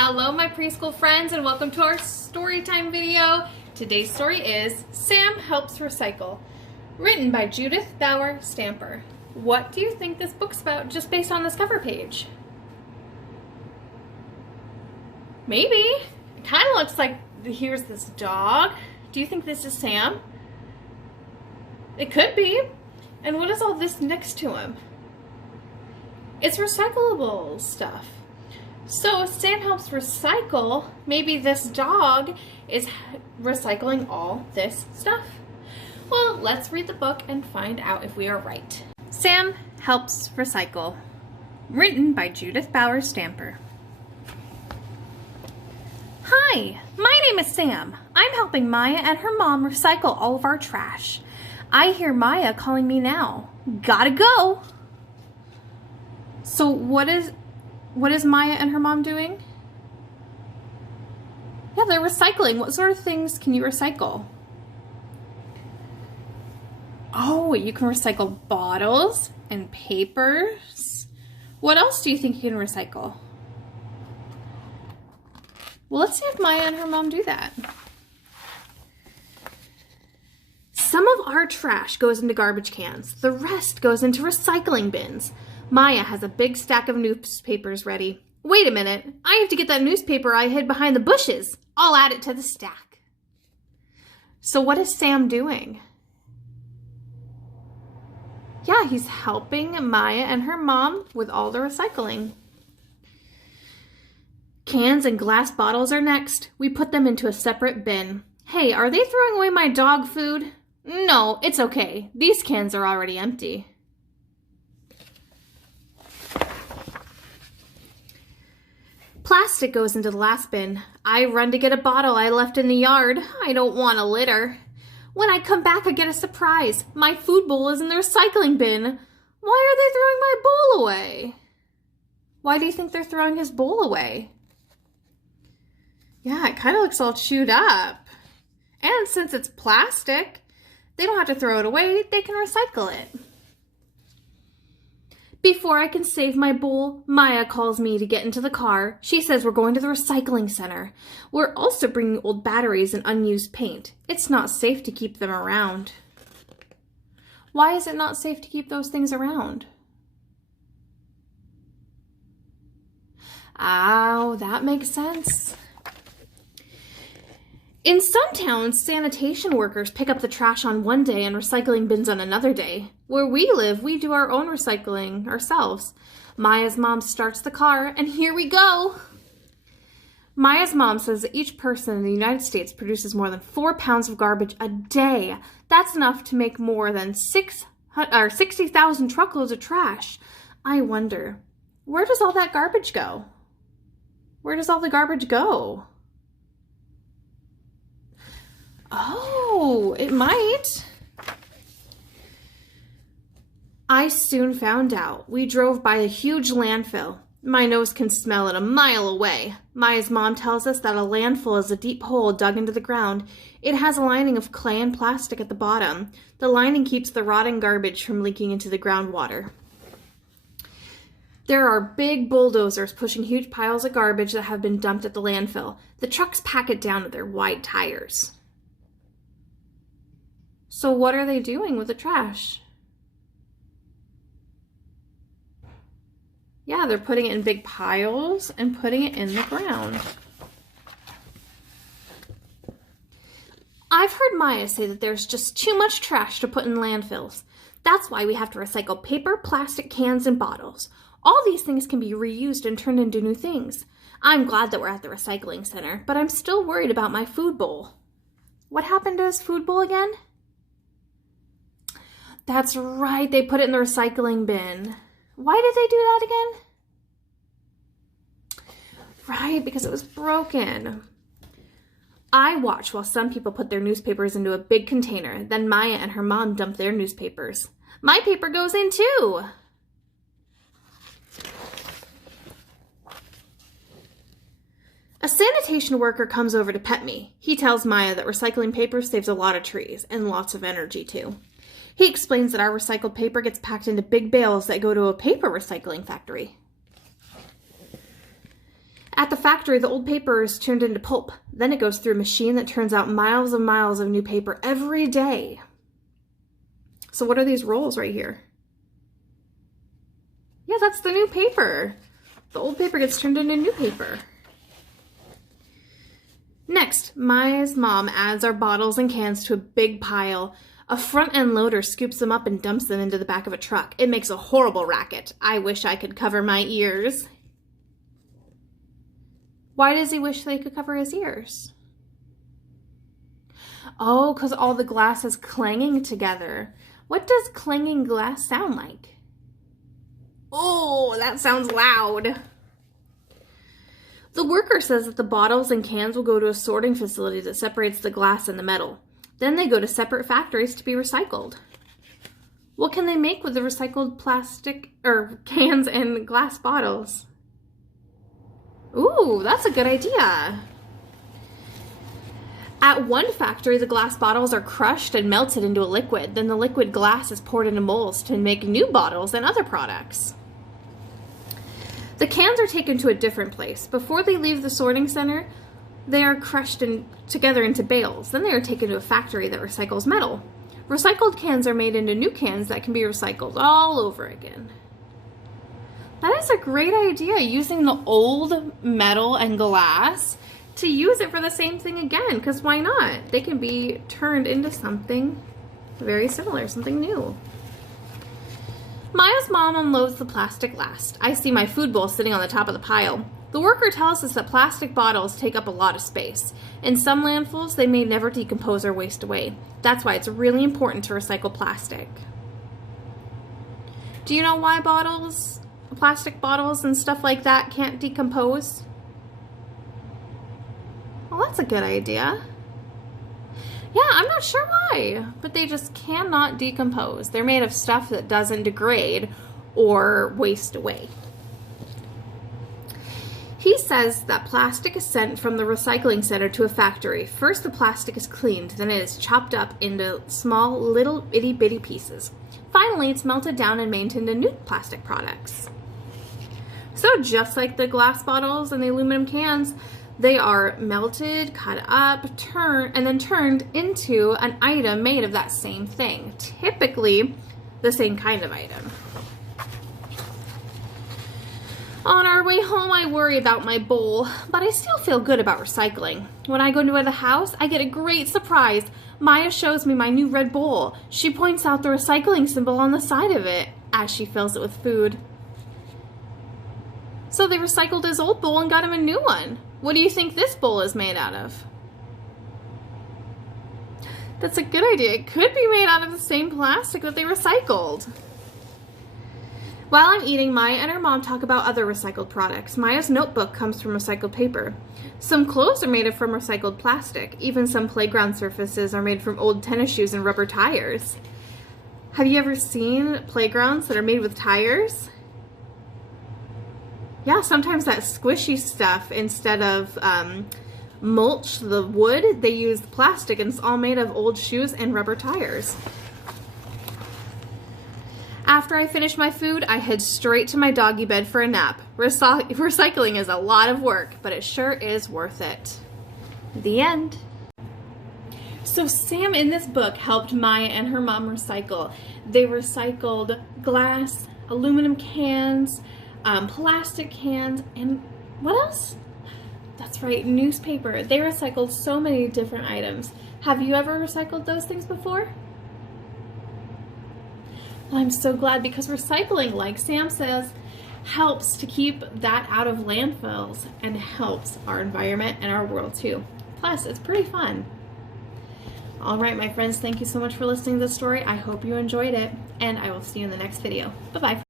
Hello my preschool friends and welcome to our story time video. Today's story is Sam Helps Recycle, written by Judith Bauer Stamper. What do you think this book's about just based on this cover page? Maybe. It kind of looks like here's this dog. Do you think this is Sam? It could be. And what is all this next to him? It's recyclable stuff. So if Sam helps recycle, maybe this dog is recycling all this stuff. Well, let's read the book and find out if we are right. Sam Helps Recycle, written by Judith Bauer Stamper. Hi, my name is Sam. I'm helping Maya and her mom recycle all of our trash. I hear Maya calling me now. Gotta go. So what is Maya and her mom doing? Yeah, they're recycling. What sort of things can you recycle? Oh, you can recycle bottles and papers. What else do you think you can recycle? Well, let's see if Maya and her mom do that. Some of our trash goes into garbage cans. The rest goes into recycling bins. Maya has a big stack of newspapers ready. Wait a minute, I have to get that newspaper I hid behind the bushes. I'll add it to the stack. So what is Sam doing? Yeah, he's helping Maya and her mom with all the recycling. Cans and glass bottles are next. We put them into a separate bin. Hey, are they throwing away my dog food? No, it's okay. These cans are already empty. Plastic goes into the last bin. I run to get a bottle I left in the yard. I don't want a litter. When I come back, I get a surprise. My food bowl is in the recycling bin. Why are they throwing my bowl away? Why do you think they're throwing his bowl away? Yeah, it kind of looks all chewed up. And since it's plastic, they don't have to throw it away. They can recycle it. Before I can save my bowl, Maya calls me to get into the car. She says we're going to the recycling center. We're also bringing old batteries and unused paint. It's not safe to keep them around. Why is it not safe to keep those things around? Oh, that makes sense. In some towns, sanitation workers pick up the trash on one day and recycling bins on another day. Where we live, we do our own recycling ourselves. Maya's mom starts the car, and here we go. Maya's mom says that each person in the United States produces more than 4 pounds of garbage a day. That's enough to make more than 60,000 truckloads of trash. I wonder, where does all that garbage go? Where does all the garbage go? Oh, it might. I soon found out. We drove by a huge landfill. My nose can smell it a mile away. Maya's mom tells us that a landfill is a deep hole dug into the ground. It has a lining of clay and plastic at the bottom. The lining keeps the rotting garbage from leaking into the groundwater. There are big bulldozers pushing huge piles of garbage that have been dumped at the landfill. The trucks pack it down with their wide tires. So what are they doing with the trash? Yeah, they're putting it in big piles and putting it in the ground. I've heard Maya say that there's just too much trash to put in landfills. That's why we have to recycle paper, plastic, cans, and bottles. All these things can be reused and turned into new things. I'm glad that we're at the recycling center, but I'm still worried about my food bowl. What happened to his food bowl again? That's right, they put it in the recycling bin. Why did they do that again? Right, because it was broken. I watch while some people put their newspapers into a big container. Then Maya and her mom dump their newspapers. My paper goes in too. A sanitation worker comes over to pet me. He tells Maya that recycling paper saves a lot of trees and lots of energy too. He explains that our recycled paper gets packed into big bales that go to a paper recycling factory. At the factory, the old paper is turned into pulp. Then it goes through a machine that turns out miles and miles of new paper every day. So what are these rolls right here? Yeah, that's the new paper. The old paper gets turned into new paper. Next, Maya's mom adds our bottles and cans to a big pile. A front-end loader scoops them up and dumps them into the back of a truck. It makes a horrible racket. I wish I could cover my ears. Why does he wish they could cover his ears? Oh, because all the glass is clanging together. What does clanging glass sound like? Oh, that sounds loud. The worker says that the bottles and cans will go to a sorting facility that separates the glass and the metal. Then they go to separate factories to be recycled. What can they make with the recycled plastic or cans and glass bottles? Ooh, that's a good idea. At one factory, the glass bottles are crushed and melted into a liquid. Then the liquid glass is poured into molds to make new bottles and other products. The cans are taken to a different place. Before they leave the sorting center, they are crushed together into bales. Then they are taken to a factory that recycles metal. Recycled cans are made into new cans that can be recycled all over again. That is a great idea, using the old metal and glass to use it for the same thing again, because why not? They can be turned into something very similar, something new. Maya's mom unloads the plastic last. I see my food bowl sitting on the top of the pile. The worker tells us that plastic bottles take up a lot of space. In some landfills, they may never decompose or waste away. That's why it's really important to recycle plastic. Do you know why plastic bottles and stuff like that can't decompose? Well, that's a good idea. Yeah, I'm not sure why, but they just cannot decompose. They're made of stuff that doesn't degrade or waste away. He says that plastic is sent from the recycling center to a factory. First, the plastic is cleaned, then it is chopped up into small, little itty-bitty pieces. Finally, it's melted down and made into new plastic products. So just like the glass bottles and the aluminum cans, they are melted, cut up, and then turned into an item made of that same thing. Typically, the same kind of item. On our way home, I worry about my bowl, but I still feel good about recycling. When I go to the house, I get a great surprise. Maya shows me my new red bowl. She points out the recycling symbol on the side of it as she fills it with food. So they recycled his old bowl and got him a new one. What do you think this bowl is made out of? That's a good idea. It could be made out of the same plastic that they recycled. While I'm eating, Maya and her mom talk about other recycled products. Maya's notebook comes from recycled paper. Some clothes are made from recycled plastic. Even some playground surfaces are made from old tennis shoes and rubber tires. Have you ever seen playgrounds that are made with tires? Yeah, sometimes that squishy stuff, instead of mulch, the wood, they use plastic, and it's all made of old shoes and rubber tires. After I finish my food, I head straight to my doggy bed for a nap. Recycling is a lot of work, but it sure is worth it. The end. So Sam in this book helped Maya and her mom recycle. They recycled glass, aluminum cans, plastic cans, and what else? That's right, newspaper. They recycled so many different items. Have you ever recycled those things before? Well, I'm so glad, because recycling, like Sam says, helps to keep that out of landfills and helps our environment and our world too. Plus, it's pretty fun. All right, my friends, thank you so much for listening to this story. I hope you enjoyed it, and I will see you in the next video. Bye-bye.